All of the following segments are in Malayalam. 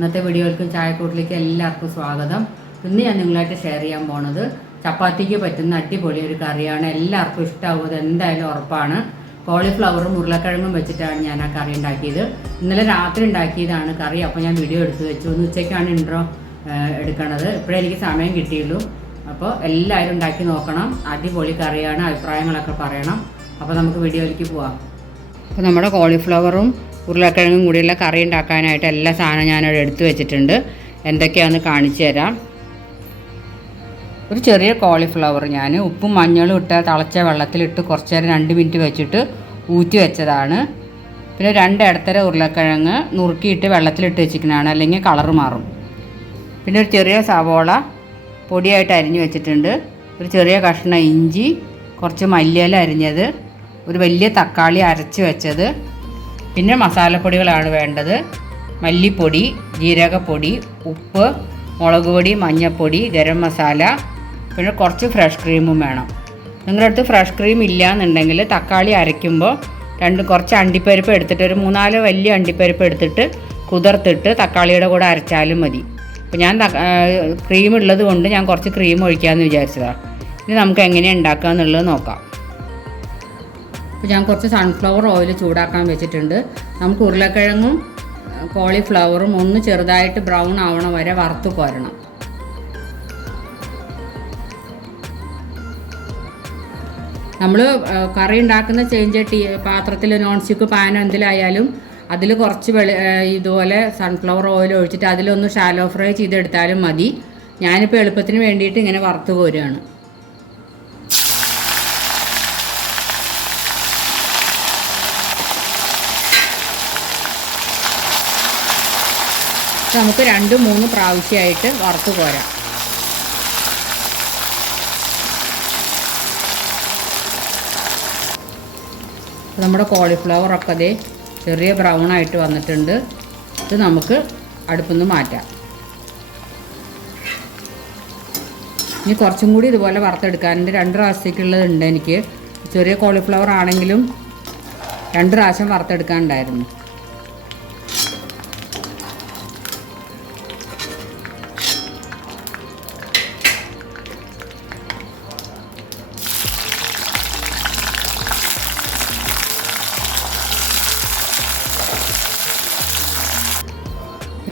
ഇന്നത്തെ വീഡിയോയിലേക്കും ചായക്കൂട്ടിലേക്കും എല്ലാവർക്കും സ്വാഗതം. ഇന്ന് ഞാൻ നിങ്ങളായിട്ട് ഷെയർ ചെയ്യാൻ പോണത് ചപ്പാത്തിക്ക് പറ്റുന്ന അടിപൊളി ഒരു കറിയാണ്. എല്ലാവർക്കും ഇഷ്ടമാവുന്നത് എന്തായാലും ഉറപ്പാണ്. കോളിഫ്ലവറും ഉരുളക്കിഴങ്ങും വെച്ചിട്ടാണ് ഞാൻ ആ കറി ഉണ്ടാക്കിയത്. ഇന്നലെ രാത്രി ഉണ്ടാക്കിയതാണ് കറി അപ്പോൾ ഞാൻ വീഡിയോ എടുത്തു വെച്ചു. ഒന്ന് ഉച്ചയ്ക്കാണ് ഇൻട്രോ എടുക്കണത്. ഇപ്പോഴേ എനിക്ക് സമയം കിട്ടിയുള്ളൂ. അപ്പോൾ എല്ലാവരും ഉണ്ടാക്കി നോക്കണം. അടിപൊളി കറിയാണ് അഭിപ്രായങ്ങളൊക്കെ പറയണം. അപ്പോൾ നമുക്ക് വീഡിയോയിലേക്ക് പോവാം. അപ്പോൾ നമ്മുടെ കോളിഫ്ലവറും ഉരുളക്കിഴങ്ങും കൂടിയുള്ള കറി ഉണ്ടാക്കാനായിട്ട് എല്ലാ സാധനവും ഞാനവിടെ എടുത്തു വെച്ചിട്ടുണ്ട്. എന്തൊക്കെയാണെന്ന് കാണിച്ചു തരാം. ഒരു ചെറിയ കോളിഫ്ലവർ ഞാൻ. ഉപ്പും മഞ്ഞളും ഇട്ട് തിളച്ച വെള്ളത്തിലിട്ട് കുറച്ച് നേരം രണ്ട് മിനിറ്റ് വെച്ചിട്ട് ഊറ്റി വെച്ചതാണ്. പിന്നെ രണ്ട് ഇടത്തര ഉരുളക്കിഴങ്ങ് നുറുക്കിയിട്ട് വെള്ളത്തിലിട്ട് വെച്ചിരിക്കുന്നതാണ്. അല്ലെങ്കിൽ കളർ മാറും. പിന്നെ ഒരു ചെറിയ സവോള പൊടിയായിട്ട് അരിഞ്ഞു വെച്ചിട്ടുണ്ട്. ഒരു ചെറിയ കഷ്ണം ഇഞ്ചി കുറച്ച് മല്ലിയില അരിഞ്ഞത് ഒരു വലിയ തക്കാളി അരച്ച് വെച്ചത്. പിന്നെ മസാലപ്പൊടികളാണ് വേണ്ടത്. മല്ലിപ്പൊടി ജീരകപ്പൊടി ഉപ്പ് മുളക് പൊടി മഞ്ഞൾപ്പൊടി ഗരം മസാല പിന്നെ കുറച്ച് ഫ്രഷ് ക്രീമും വേണം. നിങ്ങളുടെ അടുത്ത് ഫ്രഷ് ക്രീം ഇല്ല എന്നുണ്ടെങ്കിൽ തക്കാളി അരയ്ക്കുമ്പോൾ രണ്ട് കുറച്ച് അണ്ടിപ്പരിപ്പ് എടുത്തിട്ട് ഒരു മൂന്നാൽ വലിയ അണ്ടിപ്പരിപ്പ് എടുത്തിട്ട് കുതിർത്തിട്ട് തക്കാളിയുടെ കൂടെ അരച്ചാലും മതി. അപ്പോൾ ഞാൻ ക്രീം ഉള്ളത് കൊണ്ട് ഞാൻ കുറച്ച് ക്രീം ഒഴിക്കാമെന്ന് വിചാരിച്ചതാണ് ഇനി നമുക്ക് എങ്ങനെയാണ് ഉണ്ടാക്കുക എന്നുള്ളത് നോക്കാം. അപ്പോൾ ഞാൻ കുറച്ച് സൺഫ്ലവർ ഓയിൽ ചൂടാക്കാൻ വെച്ചിട്ടുണ്ട്. നമുക്ക് ഉരുളക്കിഴങ്ങും കോളിഫ്ലവറും ഒന്ന് ചെറുതായിട്ട് ബ്രൗൺ ആവണ വരെ വറുത്ത് കോരണം. നമ്മൾ കറി ഉണ്ടാക്കുന്ന ചേഞ്ച് ടീ പാത്രത്തിൽ നോൺ സ്റ്റിക്ക് പാൻ എന്തിലായാലും അതിൽ കുറച്ച് വെളി ഇതുപോലെ സൺഫ്ലവർ ഓയിൽ ഒഴിച്ചിട്ട് അതിലൊന്ന് ഷാലോ ഫ്രൈ ചെയ്തെടുത്താലും മതി. ഞാനിപ്പോൾ എളുപ്പത്തിന് വേണ്ടിയിട്ട് ഇങ്ങനെ വറുത്ത് കോരുകയാണ് നമുക്ക് രണ്ട് മൂന്ന് പ്രാവശ്യമായിട്ട് വറുത്ത് കോരാം. നമ്മുടെ കോളിഫ്ലവർ ഒക്കെ അതേ ചെറിയ ബ്രൗൺ ആയിട്ട് വന്നിട്ടുണ്ട്. ഇത് നമുക്ക് അടുപ്പിൽ നിന്ന് മാറ്റാം. ഇനി കുറച്ചും കൂടി ഇതുപോലെ വറുത്തെടുക്കാനുണ്ട്. രണ്ട് പ്രാവശ്യത്തേക്കുള്ളതുണ്ട് എനിക്ക്. ചെറിയ കോളിഫ്ലവർ ആണെങ്കിലും രണ്ട് പ്രാവശ്യം വറുത്തെടുക്കാനുണ്ടായിരുന്നു.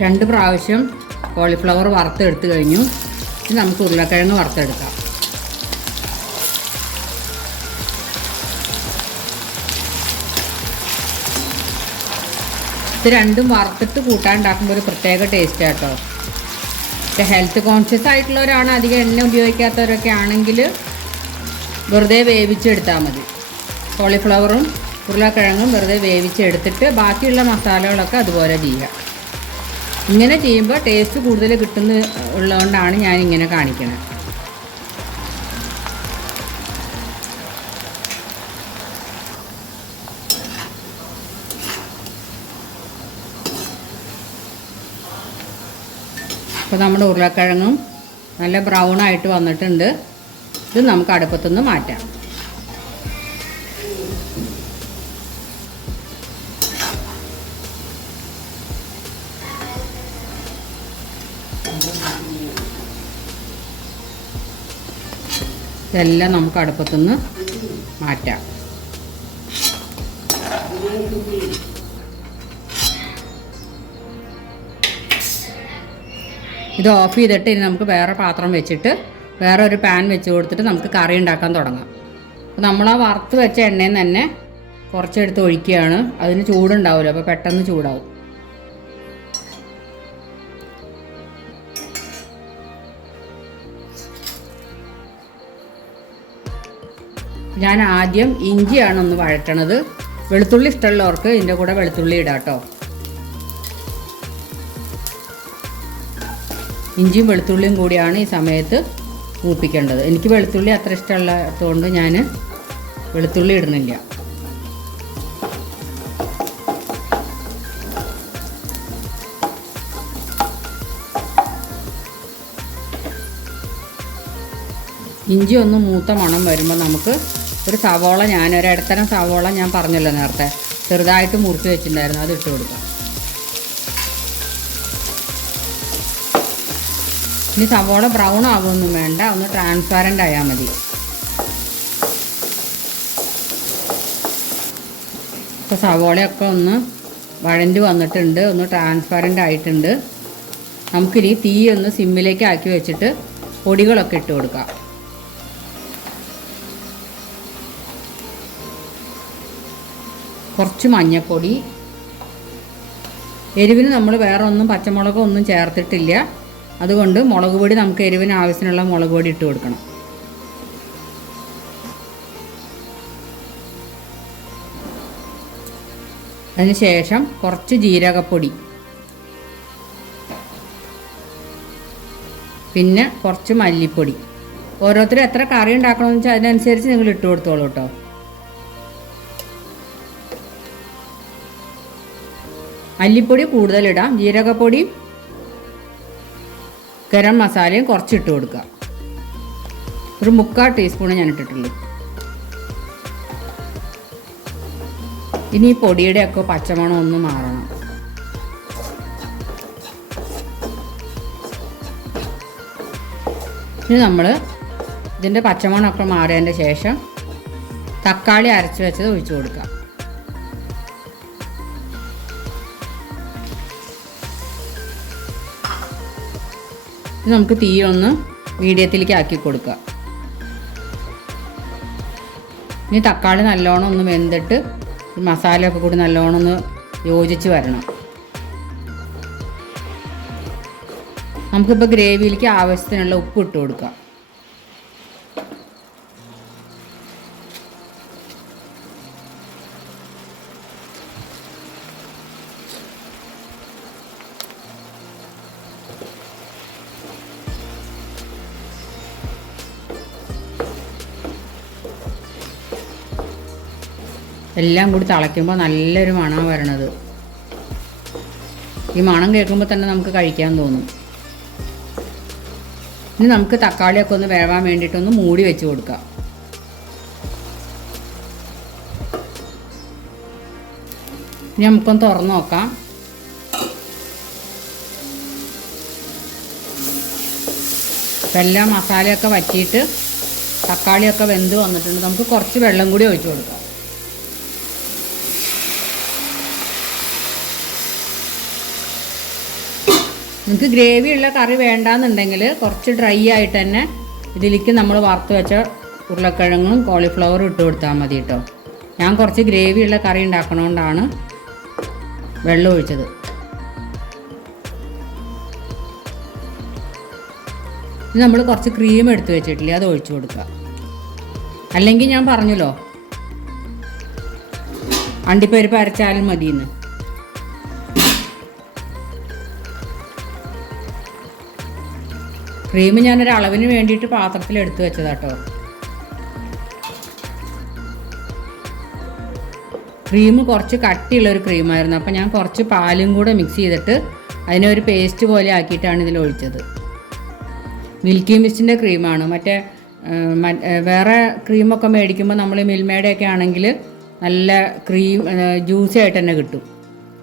രണ്ട് പ്രാവശ്യം കോളിഫ്ലവർ വറുത്തെടുത്ത് കഴിഞ്ഞു. ഇനി നമുക്ക് ഉരുളക്കിഴങ്ങ് വറുത്തെടുക്കാം. ഇത് രണ്ടും വറുത്തിട്ട് കൂട്ടാണ്ടാക്കുമ്പോൾ ഒരു പ്രത്യേക ടേസ്റ്റ് കേട്ടോ ഹെൽത്ത് കോൺഷ്യസ് ആയിട്ടുള്ളവരാണ് അധികം എണ്ണ ഉപയോഗിക്കാത്തവരൊക്കെ ആണെങ്കിൽ വെറുതെ വേവിച്ചെടുത്താൽ മതി. കോളിഫ്ലവറും ഉരുളക്കിഴങ്ങും വെറുതെ വേവിച്ചെടുത്തിട്ട് ബാക്കിയുള്ള മസാലകളൊക്കെ അതുപോലെ ചെയ്യുക. ഇങ്ങനെ ചെയ്യുമ്പോൾ ടേസ്റ്റ് കൂടുതൽ കിട്ടുന്ന ഉള്ളതുകൊണ്ടാണ് ഞാൻ ഇങ്ങനെ കാണിക്കുന്നത് അപ്പോൾ നമ്മുടെ ഉരുളക്കിഴങ്ങും നല്ല ബ്രൗൺ ആയിട്ട് വന്നിട്ടുണ്ട്. ഇത് നമുക്ക് അടുപ്പത്തുനിന്ന് മാറ്റാം. ഇതെല്ലാം നമുക്ക് അടുപ്പത്തുനിന്ന് മാറ്റാം. ഇത് ഓഫ് ചെയ്തിട്ട് ഇനി നമുക്ക് വേറെ പാത്രം വെച്ചിട്ട് വേറെ ഒരു പാൻ വെച്ച് കൊടുത്തിട്ട് നമുക്ക് കറി ഉണ്ടാക്കാൻ തുടങ്ങാം. അപ്പോൾ നമ്മൾ ആ വറുത്ത് വെച്ച എണ്ണയിൽ നിന്ന് തന്നെ കുറച്ചെടുത്ത് ഒഴിക്കുകയാണ്. അതിന് ചൂടുണ്ടാവില്ല അപ്പോൾ പെട്ടെന്ന് ചൂടാവും. ഞാൻ ആദ്യം ഇഞ്ചിയാണ് ഒന്ന് വഴറ്റണത്. വെളുത്തുള്ളി ഇഷ്ടമുള്ളവർക്ക് ഇതിന്റെ കൂടെ വെളുത്തുള്ളി ഇടാം കേട്ടോ ഇഞ്ചിയും വെളുത്തുള്ളിയും കൂടിയാണ് ഈ സമയത്ത് മൂപ്പിക്കേണ്ടത് എനിക്ക് വെളുത്തുള്ളി അത്ര ഇഷ്ടമുള്ളതുകൊണ്ട് ഞാൻ വെളുത്തുള്ളി ഇടുന്നില്ല. ഇഞ്ചി ഒന്ന് മൂത്ത മണം വരുമ്പോൾ നമുക്ക് ഒരു സവോള ഞാൻ ഒരു ഇടത്തരം സവോള ഞാൻ പറഞ്ഞല്ലോ നേരത്തെ. ചെറുതായിട്ട് മുറിച്ച് വെച്ചിട്ടുണ്ടായിരുന്നു അത് ഇട്ട് കൊടുക്കാം. ഇനി സവോള ബ്രൗൺ ആകുമൊന്നും വേണ്ട ഒന്ന് ട്രാൻസ്പാരന്റ് ആയാൽ മതി. ഇപ്പോൾ സവോളയൊക്കെ ഒന്ന് വഴണ്ട് വന്നിട്ടുണ്ട് ഒന്ന് ട്രാൻസ്പാരന്റ് ആയിട്ടുണ്ട്. നമുക്കിനി തീ ഒന്ന് സിമ്മിലേക്ക് ആക്കി വെച്ചിട്ട് പൊടികളൊക്കെ ഇട്ട് കൊടുക്കാം. കുറച്ച് മഞ്ഞൾപ്പൊടി എരിവിന് നമ്മൾ വേറെ ഒന്നും പച്ചമുളകോ ഒന്നും ചേർത്തിട്ടില്ല. അതുകൊണ്ട് മുളക് പൊടി നമുക്ക് എരിവിന് ആവശ്യത്തിനുള്ള മുളക് പൊടി ഇട്ട് കൊടുക്കണം. അതിനുശേഷം കുറച്ച് ജീരകപ്പൊടി. പിന്നെ കുറച്ച് മല്ലിപ്പൊടി. ഓരോരുത്തരും എത്ര കറി ഉണ്ടാക്കണമെന്ന് വെച്ചാൽ അതിനനുസരിച്ച് നിങ്ങൾ ഇട്ട് കൊടുത്തോളൂ കേട്ടോ. മല്ലിപ്പൊടി കൂടുതലിടാം ജീരകപ്പൊടി ഗരം മസാലയും കുറച്ചിട്ട് കൊടുക്കുക. ഒരു മുക്കാൽ ടീസ്പൂൺ ഞാൻ ഇട്ടിട്ടുള്ളൂ ഇനി ഈ പൊടിയുടെ ഒക്കെ പച്ചമണം ഒന്ന് മാറണം. ഇനി നമ്മൾ ഇതിന്റെ പച്ചമണമൊക്കെ മാറിയതിന്റെ ശേഷം തക്കാളി അരച്ച് വെച്ചത് ഒഴിച്ചു കൊടുക്കാം നമുക്ക് തീ ഒന്ന് മീഡിയത്തിലേക്ക് ആക്കി കൊടുക്കുക. ഇനി തക്കാളി നല്ലോണം ഒന്ന് വെന്തിട്ട് മസാലയൊക്കെ കൂടി നല്ലോണം ഒന്ന് യോജിച്ച് വരണം. നമുക്കിപ്പോൾ ഗ്രേവിയിലേക്ക് ആവശ്യത്തിനുള്ള ഉപ്പ് ഇട്ട് കൊടുക്കാം. എല്ലാം കൂടി തിളയ്ക്കുമ്പോൾ നല്ലൊരു മണം വരണത്. ഈ മണം കേൾക്കുമ്പോൾ തന്നെ നമുക്ക് കഴിക്കാൻ തോന്നും. ഇനി നമുക്ക് തക്കാളിയൊക്കെ ഒന്ന് വേവാൻ വേണ്ടിയിട്ടൊന്ന് മൂടി വെച്ച് കൊടുക്കാം. ഇനി നമുക്കൊന്ന് തുറന്നു നോക്കാം. അപ്പം എല്ലാ മസാലയൊക്കെ വറ്റിയിട്ട് തക്കാളിയൊക്കെ വെന്ത് വന്നിട്ടുണ്ട്. നമുക്ക് കുറച്ച് വെള്ളം കൂടി ഒഴിച്ചു കൊടുക്കാം. നിങ്ങൾക്ക് ഗ്രേവി ഉള്ള കറി വേണ്ടാന്നുണ്ടെങ്കിൽ കുറച്ച് ഡ്രൈ ആയിട്ട് തന്നെ ഇതിലേക്ക് നമ്മൾ വറുത്ത് വെച്ച ഉരുളക്കിഴങ്ങും കോളിഫ്ലവറും ഇട്ട് കൊടുത്താൽ മതി കേട്ടോ ഞാൻ കുറച്ച് ഗ്രേവി ഉള്ള കറി ഉണ്ടാക്കണോണ്ടാണ് വെള്ളം ഒഴിച്ചത്. നമ്മൾ കുറച്ച് ക്രീം എടുത്ത് വെച്ചിട്ടില്ലേ അത് ഒഴിച്ചു കൊടുക്കുക. അല്ലെങ്കിൽ ഞാൻ പറഞ്ഞല്ലോ അണ്ടിപ്പരിപ്പ് അരച്ചാലും മതിയെന്ന് ക്രീം ഞാനൊരു അളവിന് വേണ്ടിയിട്ട് പാത്രത്തിൽ എടുത്തു വെച്ചതാട്ടോ. ക്രീം കുറച്ച് കട്ടിയുള്ള ഒരു ക്രീമായിരുന്നു. അപ്പോൾ ഞാൻ കുറച്ച് പാലും കൂടെ മിക്സ് ചെയ്തിട്ട് അതിനെ ഒരു പേസ്റ്റ് പോലെ ആക്കിയിട്ടാണ് ഇതിൽ ഒഴിച്ചത്. മിൽക്കി മിസ്റ്റിന്റെ ക്രീമാണ്. മറ്റേ വേറെ ക്രീമൊക്കെ മേടിക്കുമ്പോൾ നമ്മൾ മിൽമേടൊക്കെ ആണെങ്കിൽ നല്ല ക്രീം ജ്യൂസി ആയിട്ട് തന്നെ കിട്ടും.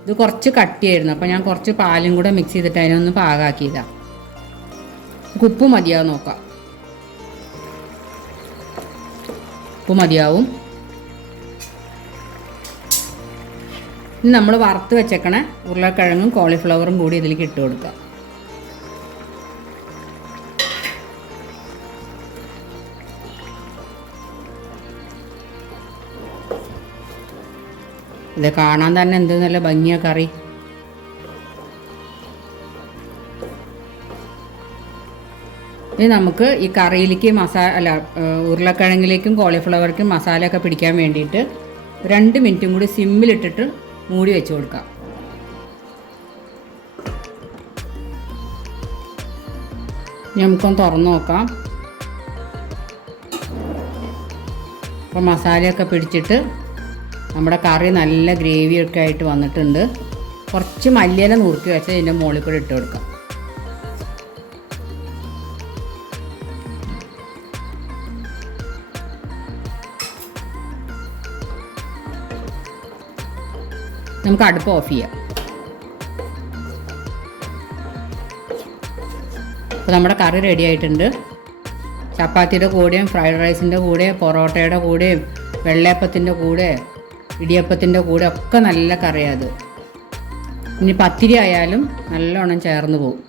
ഇത് കുറച്ച് കട്ടിയായിരുന്നു. അപ്പോൾ ഞാൻ കുറച്ച് പാലും കൂടെ മിക്സ് ചെയ്തിട്ട് അതിനൊന്ന് പാകാക്കിയതാണ് നമുക്ക് ഉപ്പ് മതിയാവും നോക്കാം. ഉപ്പ് മതിയാവും ഇനി നമ്മൾ വറുത്ത് വെച്ചേക്കണ ഉരുളക്കിഴങ്ങും കോളിഫ്ലവറും കൂടി ഇതിലേക്ക് ഇട്ട് കൊടുക്കുക. ഇത് കാണാൻ തന്നെ എന്ത് നല്ല ഭംഗിയാണ് കറി. ഇനി നമുക്ക് ഈ കറിയിലേക്ക് മസാല അല്ല ഉരുളക്കിഴങ്ങിലേക്കും കോളിഫ്ലവർക്കും മസാലയൊക്കെ പിടിക്കാൻ വേണ്ടിയിട്ട് രണ്ട് മിനിറ്റും കൂടി സിമ്മിലിട്ടിട്ട് മൂടി വെച്ച് കൊടുക്കാം. നമുക്കൊന്ന് തുറന്നു നോക്കാം. അപ്പോൾ മസാലയൊക്കെ പിടിച്ചിട്ട് നമ്മുടെ കറി നല്ല ഗ്രേവിയൊക്കെ ആയിട്ട് വന്നിട്ടുണ്ട്. കുറച്ച് മല്ലിയില നുറുക്കി വെച്ച് ഇതിന്റെ മുകളിൽ കൂടെ ഇട്ട് കൊടുക്കാം. നമുക്ക് അടുപ്പ് ഓഫ് ചെയ്യാം. അപ്പോൾ നമ്മുടെ കറി റെഡി ആയിട്ടുണ്ട്. ചപ്പാത്തിയുടെ കൂടെയും ഫ്രൈഡ് റൈസിന്റെ കൂടെ പൊറോട്ടയുടെ കൂടെയും വെള്ളയപ്പത്തിന്റെ കൂടെ ഇടിയപ്പത്തിന്റെ കൂടെ ഒക്കെ നല്ല കറിയാത് ഇനി പത്തിരി ആയാലും നല്ലോണം ചേർന്ന് പോകും.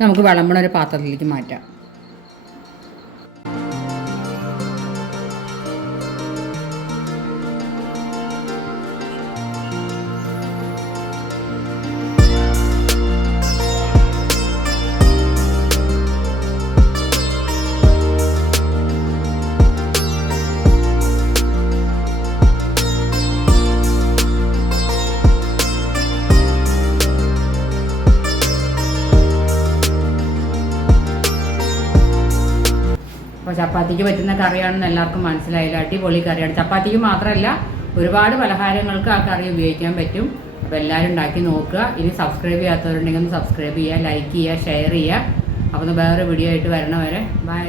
നമുക്ക് വിളമ്പണ ഒരു പാത്രത്തിലേക്ക് മാറ്റാം. അപ്പോൾ ചപ്പാത്തിക്ക് പറ്റുന്ന കറിയാണെന്ന് എല്ലാവർക്കും മനസ്സിലായില്ല. അടിപൊളി കറിയാണ്. ചപ്പാത്തിക്ക് മാത്രമല്ല ഒരുപാട് പലഹാരങ്ങൾക്ക് ആ കറി ഉപയോഗിക്കാൻ പറ്റും. അപ്പോൾ എല്ലാവരും ഉണ്ടാക്കി നോക്കുക. ഇനി സബ്സ്ക്രൈബ് ചെയ്യാത്തവരുണ്ടെങ്കിൽ ഒന്ന് സബ്സ്ക്രൈബ് ചെയ്യുക ലൈക്ക് ചെയ്യുക ഷെയർ ചെയ്യുക. അപ്പോൾ വേറെ വീഡിയോ ആയിട്ട് വരണവരെ. ബൈ